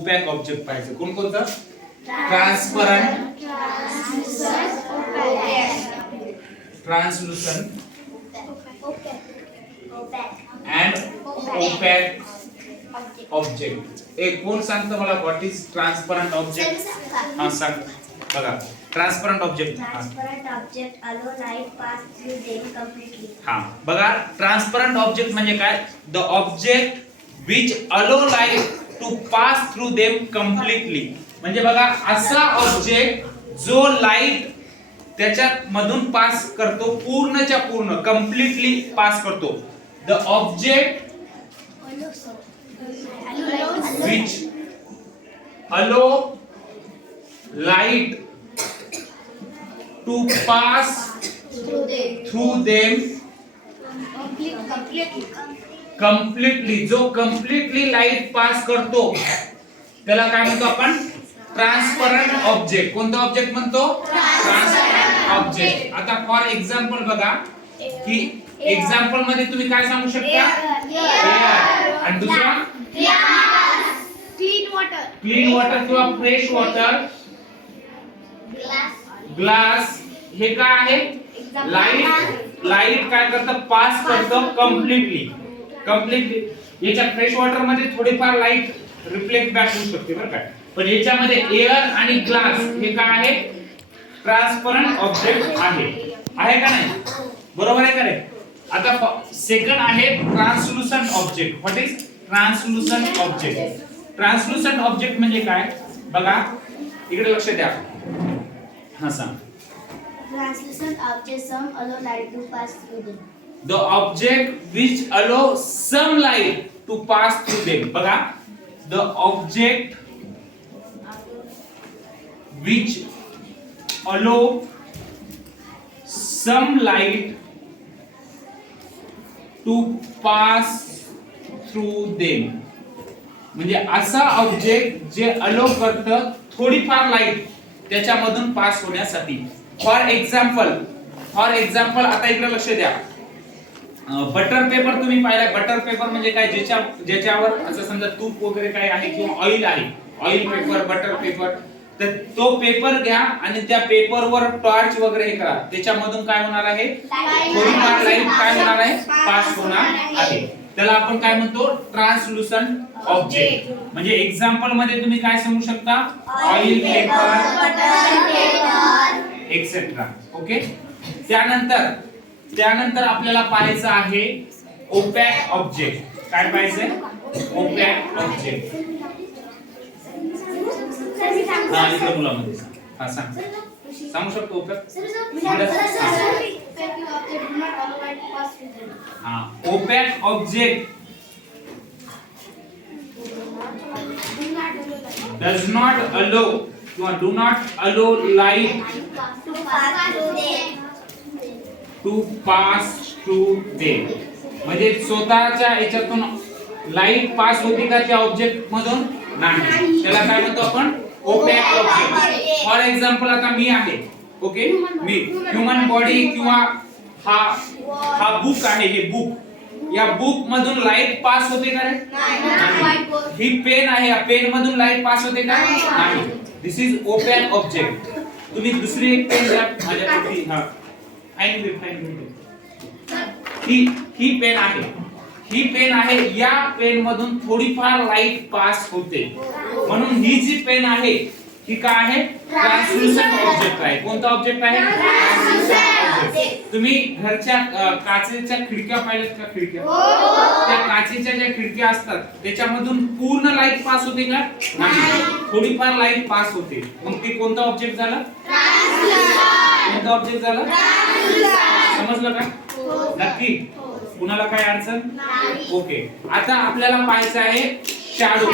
ओपॅक object पाहिजे. कोणकोणतं? Transparent, translucent and opaque object. एक कोण सांगतं मला व्हॉट इज ट्रान्सपरंट ऑब्जेक्ट? हा सांग. बघा transparent object. Transparent object allow light pass through them completely. हा बघा ट्रान्सपरंट ऑब्जेक्ट म्हणजे काय? The object which allow light to pass through them completely. म्हणजे बघा असा ऑब्जेक्ट जो लाईट त्याच्या मधून पास करतो, पूर्णच्या पूर्ण कम्प्लिटली पास करतो. The object which allow light to pass through them completely. जो completely लाईट पास करतो त्याला काय म्हणतो आपण? Transparent object. कोणता ऑब्जेक्ट म्हणतो? Transparent object. आता फॉर एक्झाम्पल बघा की एक्झाम्पल मध्ये तुम्ही काय सांगू शकता? एअर. आणि दुसरा क्लीन वॉटर किंवा फ्रेश वॉटर, ग्लास. हे काय आहे? लाईट काय करतं? पास करतं कम्प्लिटली. याच्या फ्रेश वॉटर मध्ये थोडीफार लाईट रिफ्लेक्ट बॅक होऊ शकते बरं का. पण याच्यामध्ये एअर आणि ग्लास हे काय आहे? ट्रान्सपरंट ऑब्जेक्ट आहे का नाही? बरोबर आहे का रे? आता सेकंड आहे translucent object. What is translucent object? Translucent object म्हणजे काय? बघा इकडे लक्ष द्या. हा सांग. Translucent objects some allow light to pass through them. The object which allow some light to pass through them. बघा the object which allow some light to pass through them. म्हणजे असा ऑब्जेक्ट जे अलो करतं थोडीफार लाईट त्याच्यामधून pass होण्यासाठी. For example आता इकडे लक्ष द्या. बटर पेपर तुम्ही पाहिला. बटर पेपर म्हणजे काय? ज्याच्यावर असं समजा तूप वगैरे काय आहे किंवा ऑइल आहे, ऑइल पेपर, बटर पेपर. तर तो पेपर घ्या आणि त्या पेपरवर टॉर्च वगैरे हे करा. त्याच्यामधून काय होणार आहे? थोडीफार लाईट काय होणार आहे? पास होणार आहे. त्याला आपण काय म्हणतो? ट्रान्सलुसंट ऑब्जेक्ट. म्हणजे एक्झाम्पल मध्ये तुम्ही काय सांगू शकता? Oil paper, butter paper etcetera. Okay. त्यानंतर आपल्याला पाहायचं आहे ओपॅक ऑब्जेक्ट. काय पाहायचंय? ओपॅक ऑब्जेक्ट. हा इकडे मुलामध्ये सांग. हा सांग. सांगू शकतो ओपॅक? हा ओपॅक ऑब्जेक्ट does not allow किंवा do not allow light to pass through them. म्हणजे स्वतःच्या याच्यातून लाईट पास होते का त्या ऑब्जेक्ट मधून? नाही. त्याला काय म्हणतो आपण? ओपॅक ऑब्जेक्ट. फॉर एक्झाम्पल आता मी आहे. ओके. मी ह्यूमन बॉडी किंवा हा बुक आहे. हे बुक, या बुक मधून लाईट पास होते का रे? नाही. ही पेन आहे. या पेन मधून लाईट पास होते का? नाही. दिस इज ओपॅक ऑब्जेक्ट. तुम्ही दुसरी एक पेन घ्या माझ्यासाठी. हा फाईन. ही पेन आहे. ही पेन आहे. या पेन मधून थोडीफार लाईट पास होते. म्हणून ही जी पेन आहे ही काय आहे? ट्रान्सलुसंट ऑब्जेक्ट आहे. कोणता ऑब्जेक्ट आहे? Translucent object. तुम्ही घरच्या काचेच्या खिडक्या पाहिल्यात का? खिडक्या, त्या काचेच्या ज्या खिडक्या असतात त्याच्यामधून पूर्ण लाईट पास होते का? नाही. थोडीफार लाईट पास होते. मग ते कोणता ऑब्जेक्ट झालं? कोणता ऑब्जेक्ट झालं? समजलं का? नक्की? कुणाला काय अडचण? ओके. आता आपल्याला पाहायचं आहे शॅडो.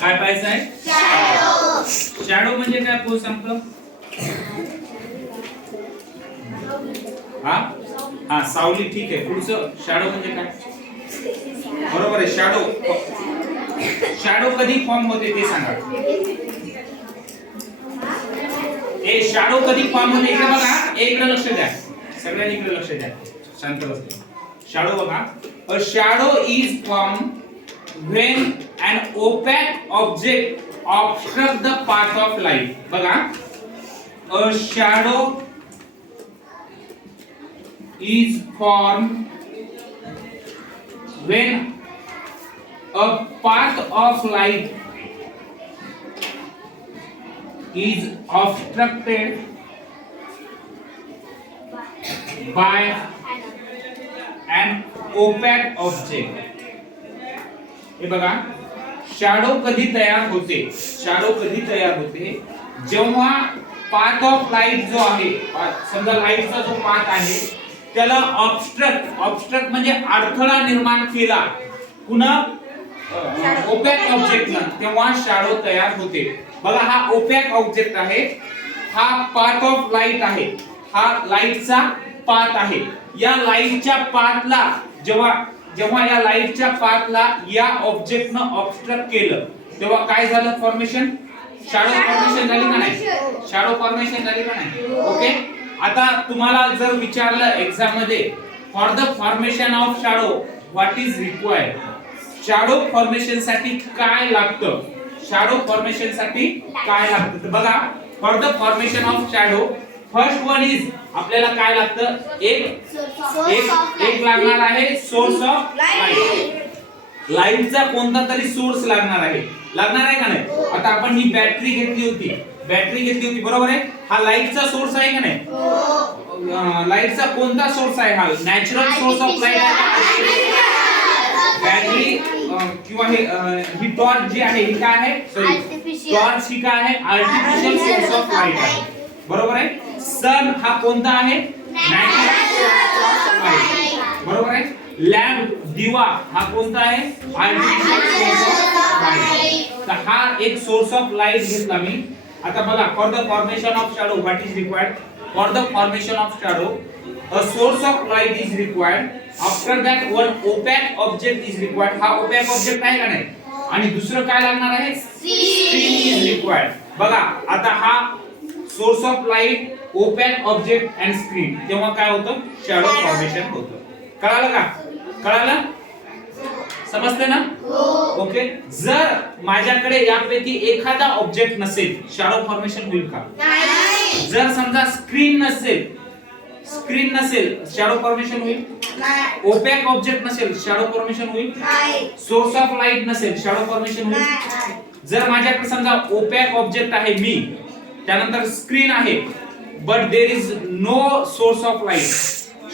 काय पाहायचं आहे? शॅडो म्हणजे काय? कोण सांगतो? हा सावली. ठीक आहे. पुढचं शॅडो म्हणजे काय? बरोबर आहे. शॅडो कधी फॉर्म होते ते सांगा. शॅडो कधी फॉर्म होते? इकडे बघा. इकडे लक्ष द्या. सगळ्यांनी इकडे लक्ष द्या. शांत बसा. शॅडो बघा. A shadow is form when an opaque object obstruct the path of light. बघा, a shadow is formed when a path of light is obstructed by an opaque object. हे बघा, शॅडो कधी तयार होते, शॅडो कधी तयार होते जेव्हा पाथ ऑफ लाईट जो आहे, समजा लाईटचा जो पाथ आहे त्याला ऑब्स्ट्रक्ट म्हणजे अडथळा निर्माण केला पुन्हा ओपॅक ऑब्जेक्टनं, तेव्हा शॅडो तयार होते. बघा, हा ओपॅक ऑब्जेक्ट आहे, हा पाथ ऑफ लाईट आहे, हा लाईटचा पाथ आहे. या लाईटच्या पाथला जेव्हा या लाईटच्या पाथला या ऑब्जेक्टनं ऑब्स्ट्रक्ट केलं तेव्हा काय झालं? फॉर्मेशन, शॅडो फॉर्मेशन झाली का नाही? शॅडो फॉर्मेशन झाली का नाही? ओके. आता तुम्हाला जर विचारलं एक्झाम मध्ये for the formation of shadow what is required, shadow formation साठी काय लागतं, शॅडो फॉर्मेशन साठी काय लागतं? तर बघा, for the formation of shadow first one is आपल्याला काय लागतं? एक लागणार आहे सोर्स ऑफ लाईट. लाईटचा कोणता तरी सोर्स लागणार आहे का नाही? आता आपण ही बॅटरी घेतली होती बरोबर आहे. हा लाईटचा सोर्स आहे का नाही? लाईटचा कोणता सोर्स आहे? हा नॅचरल सोर्स ऑफ लाईट आहे. बॅटरी किंवा ही टॉर्च जी आहे ही काय आहे? सॉरी, टॉर्च ही काय आहे? आर्टिफिशियल सोर्स ऑफ लाईट आहे, बरोबर आहे. सन हा कोणता आहे? नॅचरल सोर्स ऑफ लाईट, बरोबर आहे. लॅम्प दिवा हा कोणता आहे? Artificial source of light. तर हा एक सोर्स ऑफ लाईट घेतला मी. आता बघा, for the formation of shadow what is required? For the formation of shadow a source of light is required. After that one opaque object is required. हा opaque object आहे का नाही? आणि दुसरं काय लागणार आहे? Screen is required. बघा, आता हा source of light, opaque object and screen, तेव्हा काय होतं? शॅडो फॉर्मेशन होतं. कळालं का? कळालं? समजते ना? ओके. जर माझ्याकडे यापैकी एखादा ऑब्जेक्ट नसेल, शॅडो फॉर्मेशन होईल का? जर समजा स्क्रीन नसेल, शॅडो फॉर्मेशन होईल? ओपॅक ऑब्जेक्ट नसेल, शॅडो फॉर्मेशन होईल? सोर्स ऑफ लाईट नसेल, शॅडो फॉर्मेशन होईल? जर माझ्याकडे समजा ओपॅक ऑब्जेक्ट आहे मी, त्यानंतर स्क्रीन आहे, but there is no source of light,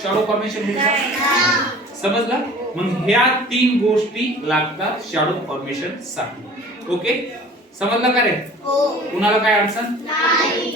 shadow formation होईल? समजलं? मग ह्या तीन गोष्टी लागतात शॅडो फॉर्मेशन साठी. ओके, समजलं का रे? कुणाला काय अडचण नाही?